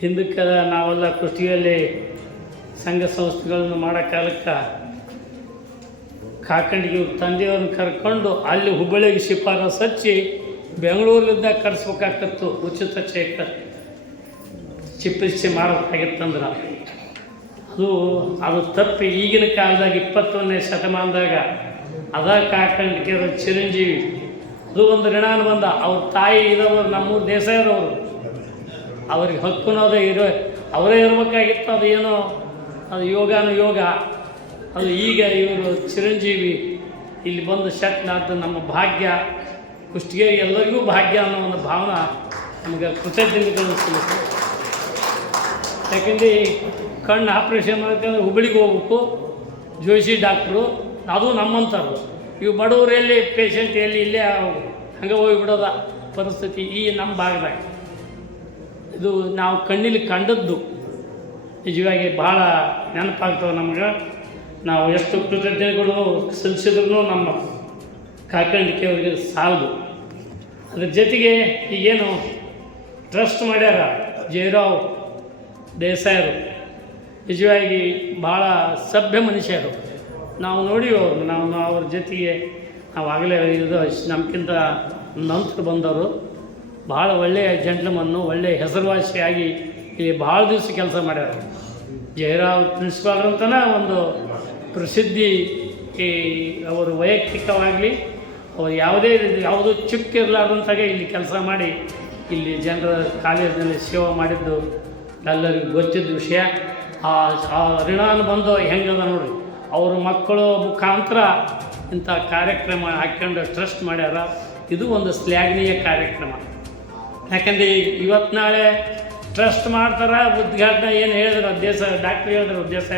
ಹಿಂದಕ್ಕೆ ನಾವೆಲ್ಲ ಕೃಷಿಯಲ್ಲಿ ಸಂಘ ಸಂಸ್ಥೆಗಳನ್ನು ಮಾಡೋ ಕಾಲಕ್ಕೆ ಕಾಕಂಡಿಗೆ ತಂದೆಯವ್ರನ್ನ ಕರ್ಕೊಂಡು ಅಲ್ಲಿ ಹುಬ್ಬಳ್ಳಿಗೆ ಶಿಫಾರಸ್ ಹಚ್ಚಿ ಬೆಂಗಳೂರಿಂದ ಕರೆಸ್ಬೇಕಾಗ್ತಿತ್ತು ಉಚಿತ ಚೇಕ. ಚಿಕಿತ್ಸೆ ಮಾಡಬೇಕಾಗಿತ್ತಂದ್ರೆ ಅದು ಅದು ತಪ್ಪಿ. ಈಗಿನ ಕಾಲದಾಗ ಇಪ್ಪತ್ತೊಂದನೇ ಶತಮಾನದಾಗ ಅದ ಕಾಕಂಡಿಕೆಯವರು ಚಿರಂಜೀವಿ. ಅದು ಒಂದು ಋಣಾನು ಬಂದ ಅವ್ರ ತಾಯಿ ಇರೋರು ನಮ್ಮೂರು ದೇಸಾಯರವರು ಅವ್ರಿಗೆ ಹಕ್ಕುನೋದೇ ಇರೋ, ಅವರೇ ಇರಬೇಕಾಗಿತ್ತು ಅದು ಏನೋ ಅದು ಯೋಗಾನು ಯೋಗ ಅದು ಈಗ ಇವರು ಚಿರಂಜೀವಿ, ಇಲ್ಲಿ ಬಂದು ಶಕ್ನಾದ್ದು ನಮ್ಮ ಭಾಗ್ಯ ಕುಷ್ಟಿಗೆ ಎಲ್ಲರಿಗೂ ಭಾಗ್ಯ ಅನ್ನೋ ಒಂದು ಭಾವನೆ ನಮಗೆ ಕೃತಜ್ಞತೆಗಳನ್ನು ಸಲ್ಲಿಸ್ತು ಯಾಕೆಂದರೆ ಕಣ್ಣು ಆಪ್ರೇಷನ್ ಮಾಡಬೇಕಂದ್ರೆ ಹುಬ್ಬಳ್ಳಿಗೆ ಹೋಗ್ಬೇಕು. ಜೋಶಿ ಡಾಕ್ಟ್ರು, ಅದು ನಮ್ಮಂಥವ್ರು. ಇವು ಬಡವರು ಎಲ್ಲಿ ಪೇಷಂಟ್ ಎಲ್ಲಿ, ಇಲ್ಲೇ, ಹಂಗೆ ಹೋಗಿಬಿಡೋದ ಪರಿಸ್ಥಿತಿ ಈ ನಮ್ಮ ಭಾಗದಾಗ. ಇದು ನಾವು ಕಣ್ಣಿಲಿ ಕಂಡದ್ದು. ನಿಜವಾಗಿ ಭಾಳ ನೆನಪಾಗ್ತವೆ ನಮ್ಗೆ. ನಾವು ಎಷ್ಟು ಕೃತಜ್ಞತೆಗಳು ಸಲ್ಲಿಸಿದ್ರು ನಮ್ಮ ಕಾಕಂಡಿಕೆ ಅವರಿಗೆ ಸಾಲದು. ಅದ್ರ ಜೊತೆಗೆ ಈಗೇನು ಟ್ರಸ್ಟ್ ಮಾಡ್ಯಾರ ಜಯರಾವ್ ದೇಸಾಯರು. ನಿಜವಾಗಿ ಭಾಳ ಸಭ್ಯ ಮನುಷ್ಯರು. ನಾವು ನೋಡಿ ಅವ್ರು, ನಾವು ನಾವು ಅವ್ರ ಜೊತೆಗೆ ನಾವು ಆಗಲೇ ಇದು ನಮ್ಗಿಂತ ನಂತರ ಬಂದವರು. ಭಾಳ ಒಳ್ಳೆಯ ಜಂಟ್ಲಮನ್ನು ಒಳ್ಳೆಯ ಹೆಸರುವಾಸಿಯಾಗಿ ಇಲ್ಲಿ ಭಾಳ ದಿವಸ ಕೆಲಸ ಮಾಡ್ಯಾರ. ಜಯರಾವ್ ಪ್ರಿನ್ಸಿಪಾಲ್ ಅಂತಲೇ ಒಂದು ಪ್ರಸಿದ್ಧಿ ಈ ಅವರು ವೈಯಕ್ತಿಕವಾಗಲಿ, ಅವ್ರು ಯಾವುದೇ ಯಾವುದೂ ಚುಕ್ಕಿರಲಾರ್ದಂತಾಗೆ ಇಲ್ಲಿ ಕೆಲಸ ಮಾಡಿ, ಇಲ್ಲಿ ಜನರ ಕಾಲೇಜಿನಲ್ಲಿ ಸೇವೆ ಮಾಡಿದ್ದು ಎಲ್ಲರಿಗೂ ಗೊತ್ತಿದ್ದ ವಿಷಯ. ಆ ಆ ಋಣಾನು ಬಂದು ಹೆಂಗದ ನೋಡಿ ಅವ್ರ ಮಕ್ಕಳು ಮುಖಾಂತರ ಇಂಥ ಕಾರ್ಯಕ್ರಮ ಹಾಕ್ಕೊಂಡು ಟ್ರಸ್ಟ್ ಮಾಡ್ಯಾರ. ಇದು ಒಂದು ಶ್ಲಾಘನೀಯ ಕಾರ್ಯಕ್ರಮ. ಯಾಕಂದ್ರೆ ಇವತ್ತು ನಾಳೆ ಟ್ರಸ್ಟ್ ಮಾಡ್ತಾರೆ, ಉದ್ಘಾಟನೆ ಏನು ಹೇಳಿದ್ರು ಅಧ್ಯಕ್ಷ ಡಾಕ್ಟ್ರ್ ಹೇಳಿದ್ರು, ಅಧ್ಯಕ್ಷ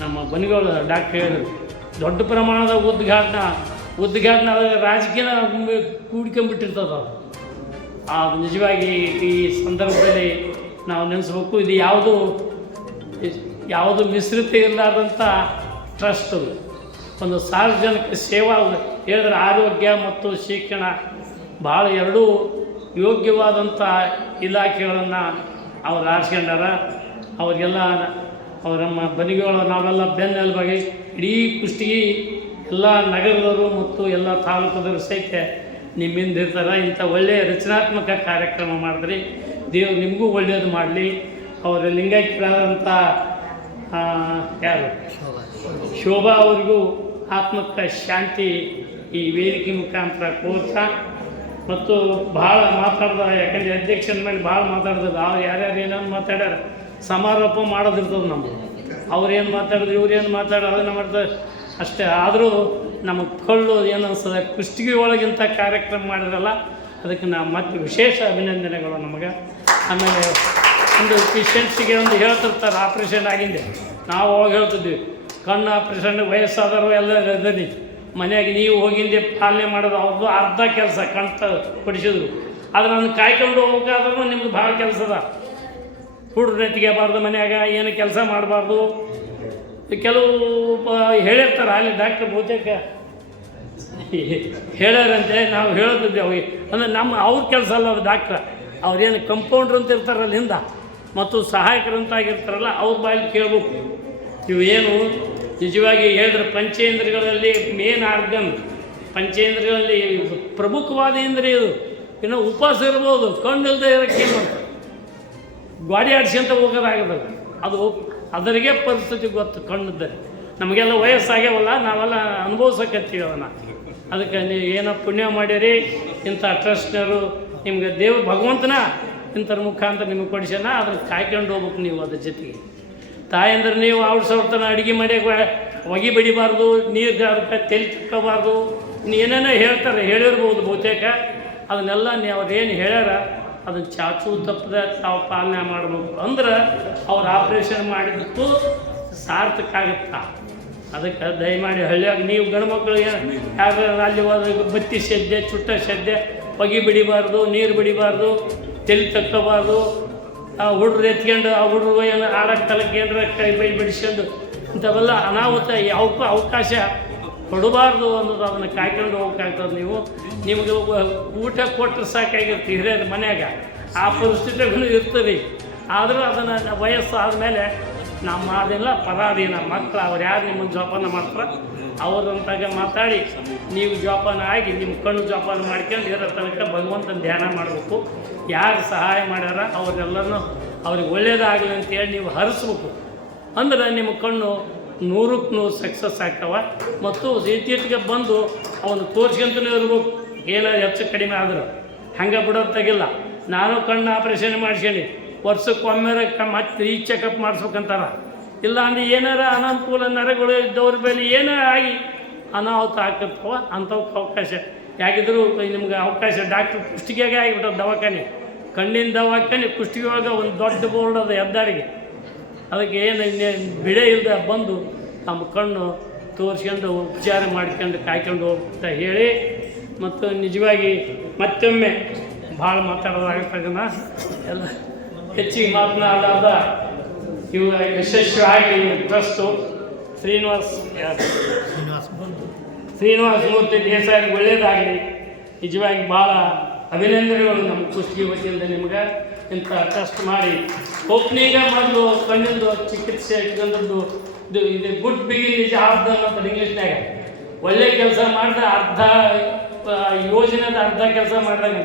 ನಮ್ಮ ಬನಿಗಳು ಡಾಕ್ಟ್ರ್ ಹೇಳಿದ್ರು. ದೊಡ್ಡ ಪ್ರಮಾಣದ ಉದ್ಘಾಟನೆ ಉದ್ಘಾಟನೆ ರಾಜಕೀಯ ಕೂಡ್ಕೊಂಬಿಟ್ಟಿರ್ತದೆ ಅದು. ಆ, ನಿಜವಾಗಿ ಈ ಸಂದರ್ಭದಲ್ಲಿ ನಾವು ನೆನೆಸ್ಬೇಕು, ಇದು ಯಾವುದು ಯಾವುದು ಮಿಶ್ರಿತ ಇರಲಾರ್ದಂಥ ಟ್ರಸ್ಟ್. ಒಂದು ಸಾರ್ವಜನಿಕ ಸೇವಾ ಹೇಳಿದ್ರೆ ಆರೋಗ್ಯ ಮತ್ತು ಶಿಕ್ಷಣ, ಭಾಳ ಎರಡೂ ಯೋಗ್ಯವಾದಂಥ ಇಲಾಖೆಗಳನ್ನು ಅವ್ರು ಆರಿಸ್ಕೊಂಡಾರ, ಅವರಿಗೆಲ್ಲ ಅವ್ರ ನಮ್ಮ ಬನಿಗಳು ನಾವೆಲ್ಲ ಬೆನ್ನೆಲುಬಾಗಿ ಇಡೀ ಕುಷ್ಟಗಿ ಎಲ್ಲ ನಗರದವರು ಮತ್ತು ಎಲ್ಲ ತಾಲೂಕದವರು ಸಹಿತ ನಿಮ್ಮಿಂದ ಇರ್ತಾರೆ. ಇಂಥ ಒಳ್ಳೆಯ ರಚನಾತ್ಮಕ ಕಾರ್ಯಕ್ರಮ ಮಾಡಿದ್ರಿ. ದೇವ್ರು ನಿಮಗೂ ಒಳ್ಳೆಯದು ಮಾಡಲಿ. ಅವರ ಲಿಂಗೈಕ್ಯರಾದಂಥ ಯಾರು? ಶೋಭಾ ಅವರಿಗೂ ಆತ್ಮಕ್ಕೆ ಶಾಂತಿ ಈ ವೇದಿಕೆ ಮುಖಾಂತರ ಕೋರ್ತಾ ಮತ್ತು ಭಾಳ ಮಾತಾಡ್ದ, ಯಾಕಂದ್ರೆ ಅಧ್ಯಕ್ಷನ ಮೇಲೆ ಭಾಳ ಮಾತಾಡ್ತಾರೆ ಅವ್ರು ಯಾರ್ಯಾರು ಏನೇನು ಮಾತಾಡ್ಯಾರ, ಸಮಾರೋಪ ಮಾಡೋದಿರ್ತದೆ ನಮ್ಗೆ ಅವ್ರೇನು ಮಾತಾಡಿದ್ರು ಇವ್ರೇನು ಮಾತಾಡೋ ಅದನ್ನು ಮಾಡ್ತಾರೆ ಅಷ್ಟೇ. ಆದರೂ ನಮಗೆ ಕಳ್ಳು ಏನು ಅನ್ಸದ ಕುಷ್ಟಗಿ ಒಳಗಿಂಥ ಕಾರ್ಯಕ್ರಮ ಮಾಡಿದ್ರಲ್ಲ, ಅದಕ್ಕೆ ನಾವು ಮತ್ತೆ ವಿಶೇಷ ಅಭಿನಂದನೆಗಳು ನಮಗೆ. ಆಮೇಲೆ ಒಂದು ಪೇಷಂಟ್ಸಿಗೆ ಒಂದು ಹೇಳ್ತಿರ್ತಾರೆ, ಆಪ್ರೇಷನ್ ಆಗಿಂದೆ. ನಾವು ಅವಾಗ ಹೇಳ್ತಿದ್ವಿ, ಕಣ್ಣು ಆಪ್ರೇಷನ್, ವಯಸ್ಸಾದವರು ಎಲ್ಲ ಇದೀನಿ ಮನೆಯಾಗ ನೀವು ಹೋಗಿಂದೆ ಪಾಲನೆ ಮಾಡೋದು ಅವ್ರದ್ದು ಅರ್ಧ ಕೆಲಸ ಕಣ್ತ ಕೊಡಿಸಿದ್ರು. ಆದ್ರೆ ನಾನು ಕಾಯ್ಕೊಂಡು ಹೋಗ್ಬೇಕಾದ್ರೂ ನಿಮ್ಗೆ ಭಾಳ ಕೆಲಸ ಅದ. ನೆತ್ತಿಗೆಬಾರ್ದು ಮನ್ಯಾಗ ಏನು ಕೆಲಸ ಮಾಡಬಾರ್ದು. ಕೆಲವು ಹೇಳಿರ್ತಾರೆ, ಅಲ್ಲಿ ಡಾಕ್ಟ್ರ್ ಬಹುತೇಕ ಹೇಳ್ಯಾರಂತೆ ನಾವು ಹೇಳೋದಿದ್ದೆ ಅವ್ರಿಗೆ. ಅಂದರೆ ನಮ್ಮ, ಅವ್ರ ಕೆಲಸ ಅಲ್ಲ ಅದು ಡಾಕ್ಟ್ರ. ಅವ್ರೇನು ಕಂಪೌಂಡ್ರ್ ಅಂತ ಇರ್ತಾರೆ ಅಲ್ಲಿಂದ ಮತ್ತು ಸಹಾಯಕರಂತಾಗಿರ್ತಾರಲ್ಲ ಅವ್ರ ಬಾಯಲ್ಲಿ ಕೇಳಬೇಕು. ಏನು ನಿಜವಾಗಿ ಹೇಳಿದ್ರೆ ಪಂಚೇಂದ್ರಗಳಲ್ಲಿ ಮೇನ್ ಆರ್ಗನ್ ಪಂಚೇಂದ್ರಗಳಲ್ಲಿ ಪ್ರಮುಖವಾದ ಇಂದ್ರಿಯ ಇದು. ಇನ್ನು ಉಪವಾಸ ಇರ್ಬೋದು, ಕಣ್ಣಿಲ್ದೆ ಇರೋಕ್ಕೆ ಗಾಡಿ ಆಡ್ಸ್ಕೊಂತ ಹೋಗೋದಾಗದಲ್ಲ ಅದು ಅದರಿಗೆ ಪರಿಸ್ಥಿತಿ ಗೊತ್ತು ಕಣ್ಣಿದ್ದರೆ ನಮಗೆಲ್ಲ ವಯಸ್ಸಾಗ್ಯಾವಲ್ಲ, ನಾವೆಲ್ಲ ಅನುಭವಿಸೋಕತ್ತೀವಿ ಅವನ್ನ ಅದಕ್ಕೆ ನೀವು ಏನೋ ಪುಣ್ಯ ಮಾಡಿರಿ ಇಂಥ ಟ್ರಸ್ಟ್ನರು ನಿಮ್ಗೆ ದೇವ್ರ ಭಗವಂತನ ಇಂಥರ ಮುಖಾಂತರ ನಿಮಗೆ ಕೊಡಿಸ್ಯಾನ ಅದನ್ನು ಕಾಯ್ಕೊಂಡು ಹೋಗ್ಬೇಕು ನೀವು ಅದ್ರ ಜೊತೆಗೆ. ತಾಯಂದ್ರೆ ನೀವು ಅವ್ರ ಸೌರ್ತನ ಅಡುಗೆ ಮಾಡಿ ಹೊಗೆ ಬಡಿಬಾರ್ದು, ನೀರು ಅದಕ್ಕೆ ತೆಲಿ ತಿಕ್ಕೋಬಾರ್ದು. ಏನೇನೋ ಹೇಳ್ತಾರೆ, ಹೇಳಿರ್ಬೋದು ಬಹುತೇಕ. ಅದನ್ನೆಲ್ಲ ನೀವು ಅವ್ರೇನು ಹೇಳ್ಯಾರ ಅದನ್ನು ಚಾಚು ತಪ್ಪದ ತಾವು ಪಾಲನೆ ಮಾಡಬೇಕು. ಅಂದ್ರೆ ಅವ್ರು ಆಪ್ರೇಷನ್ ಮಾಡಿದ್ದಕ್ಕೂ ಸಾರ್ಥಕ ಆಗುತ್ತಾ. ಅದಕ್ಕೆ ದಯಮಾಡಿ ಹಳ್ಳಿಯಾಗ ನೀವು ಗಂಡು ಮಕ್ಕಳಿಗೆ ಯಾರು ಅಲ್ಲಿ ಹೋದಾಗ ಬತ್ತಿ ಸದ್ದೆ ಚುಟ್ಟ ಸದ್ದೆ ಹೊಗೆ ಬಿಡಿಬಾರ್ದು, ನೀರು ಬಿಡಿಬಾರ್ದು, ತೆಲಿ ತಕ್ಕೋಬಾರ್ದು. ಆ ಹುಡ್ರು ಎತ್ಕೊಂಡು, ಆ ಹುಡ್ರು ಏನು ಆಡಕ್ಕೆ ತಲಕ್ಕೆ ಏನಾರ ಕೈ ಬೈ ಬಿಡಿಸ್ಕೊಂಡು ಇಂಥವೆಲ್ಲ ಅನಾಹುತ ಯಾವಕ್ಕೂ ಅವಕಾಶ ಕೊಡಬಾರ್ದು ಅನ್ನೋದು ಅದನ್ನು ಕಾಯ್ಕೊಂಡು ಹೋಗ್ಬೇಕಾಗ್ತದೆ ನೀವು. ನಿಮಗೆ ಊಟ ಕೊಟ್ಟರೆ ಸಾಕಾಗಿರ್ತೀವಿ ಹಿರಿಯರ ಮನ್ಯಾಗ. ಆ ಪರಿಸ್ಥಿತಿಗೂ ಇರ್ತದೆ. ಆದರೂ ಅದನ್ನು ವಯಸ್ಸು ಆದಮೇಲೆ ನಾವು ಮಾಡೋದಿಲ್ಲ ಪರಾಧೀನ ಮಕ್ಕಳು ಅವ್ರು ಯಾರು ನಿಮ್ಮನ್ನು ಜೋಪಾನ ಮಾಡ್ತಾರೆ? ಅವ್ರಂತಾಗ ಮಾತಾಡಿ, ನೀವು ಜೋಪಾನ ಆಗಿ ನಿಮ್ಮ ಕಣ್ಣು ಜೋಪಾನ ಮಾಡ್ಕೊಂಡು ಇರೋ ತನಕ ಭಗವಂತನ ಧ್ಯಾನ ಮಾಡಬೇಕು. ಯಾರು ಸಹಾಯ ಮಾಡ್ಯಾರ ಅವರೆಲ್ಲರನ್ನೂ ಅವ್ರಿಗೆ ಒಳ್ಳೇದಾಗಲಿ ಅಂತೇಳಿ ನೀವು ಹರಿಸ್ಬೇಕು. ಅಂದ್ರೆ ನಿಮ್ಮ ಕಣ್ಣು ನೂರಕ್ಕೆ ನೂರು ಸಕ್ಸಸ್ ಆಗ್ತವೆ. ಮತ್ತು ಇತ್ತೀಚೆಗೆ ಬಂದು ಅವನು ತೋರ್ಸ್ಕೊಂತಲೇ ಇರ್ಬೇಕು. ಏನಾದ್ರು ಹೆಚ್ಚು ಕಡಿಮೆ ಆದರೂ. ಹಂಗೆ ಬಿಡೋದು ತೆಗಿಲ್ಲ. ನಾನು ಕಣ್ಣು ಆಪ್ರೇಷನ್ ಮಾಡ್ಸೀನಿ ವರ್ಷಕ್ಕೊಮ್ಮೆ ಮತ್ತೆ ಈ ಚೆಕಪ್ ಮಾಡಿಸ್ಬೇಕಂತಾರ. ಇಲ್ಲ ಅಂದ್ರೆ ಏನಾರ ಅನಾನುಕೂಲ ನರಗಳು ಇದ್ದವ್ರ ಮೇಲೆ ಏನಾರ ಆಗಿ ಅನಾಹುತ ಆಗ್ತಿರ್ತಾವ ಅಂಥವಕ್ಕೆ ಅವಕಾಶ. ಯಾಕಿದ್ರು ನಿಮ್ಗೆ ಅವಕಾಶ ಡಾಕ್ಟ್ರ್ ಕುಷ್ಟಿಗೆಗೆ ಆಗಿಬಿಟ್ಟದ ದವಾಖಾನೆ. ಕಣ್ಣಿನ ದವಾಖಾನೆ ಕುಷ್ಟಿಗೆ ಒಂದು ದೊಡ್ಡ ಬೋರ್ಡ್ ಅದ ಹೆದ್ದಾರಿಗೆ. ಅದಕ್ಕೆ ಏನು ಬಿಡೆ ಇಲ್ಲದೆ ಬಂದು ತಮ್ಮ ಕಣ್ಣು ತೋರಿಸ್ಕೊಂಡು ಉಪಚಾರ ಮಾಡ್ಕೊಂಡು ಕಾಯ್ಕೊಂಡು ಹೋಗ್ತಾ ಹೇಳಿ. ಮತ್ತು ನಿಜವಾಗಿ ಮತ್ತೊಮ್ಮೆ ಭಾಳ ಮಾತಾಡೋದಾಗ ಎಲ್ಲ ಹೆಚ್ಚಿಗೆ ಮಾತನಾಡಲಾದ ಇವು ಯಶಸ್ವಿ ಆಗಲಿ ಟ್ರಸ್ಟು ಶ್ರೀನಿವಾಸ್ ಶ್ರೀನಿವಾಸ ಮೂರ್ತಿ ದೇಸಾಯಿಗೆ ಒಳ್ಳೇದಾಗಲಿ ನಿಜವಾಗಿ ಭಾಳ ಅಭಿನಂದನೆಗಳು ನಮ್ಮ ಕುಸ್ತಿ ವತಿಯಿಂದ ನಿಮ್ಗೆ. ಇಂಥ ಟ್ರಸ್ಟ್ ಮಾಡಿ ಓಪನಿಂಗ ಮೊದಲು ಕಣ್ಣಿಂದು ಚಿಕಿತ್ಸೆ ಇಟ್ಕೊಂಡದ್ದು ಇದು ಇದು ಗುಡ್ ಬಿಗಿನ್ ಇಸ್ ಅರ್ಧ ಅನ್ನೋದು ಅಂತ ಇಂಗ್ಲೀಷ್ನಾಗ ಒಳ್ಳೆ ಕೆಲಸ ಮಾಡಿದ ಅರ್ಧ ಯೋಜನೆದ ಅರ್ಧ ಕೆಲಸ ಮಾಡಿದಾಗ.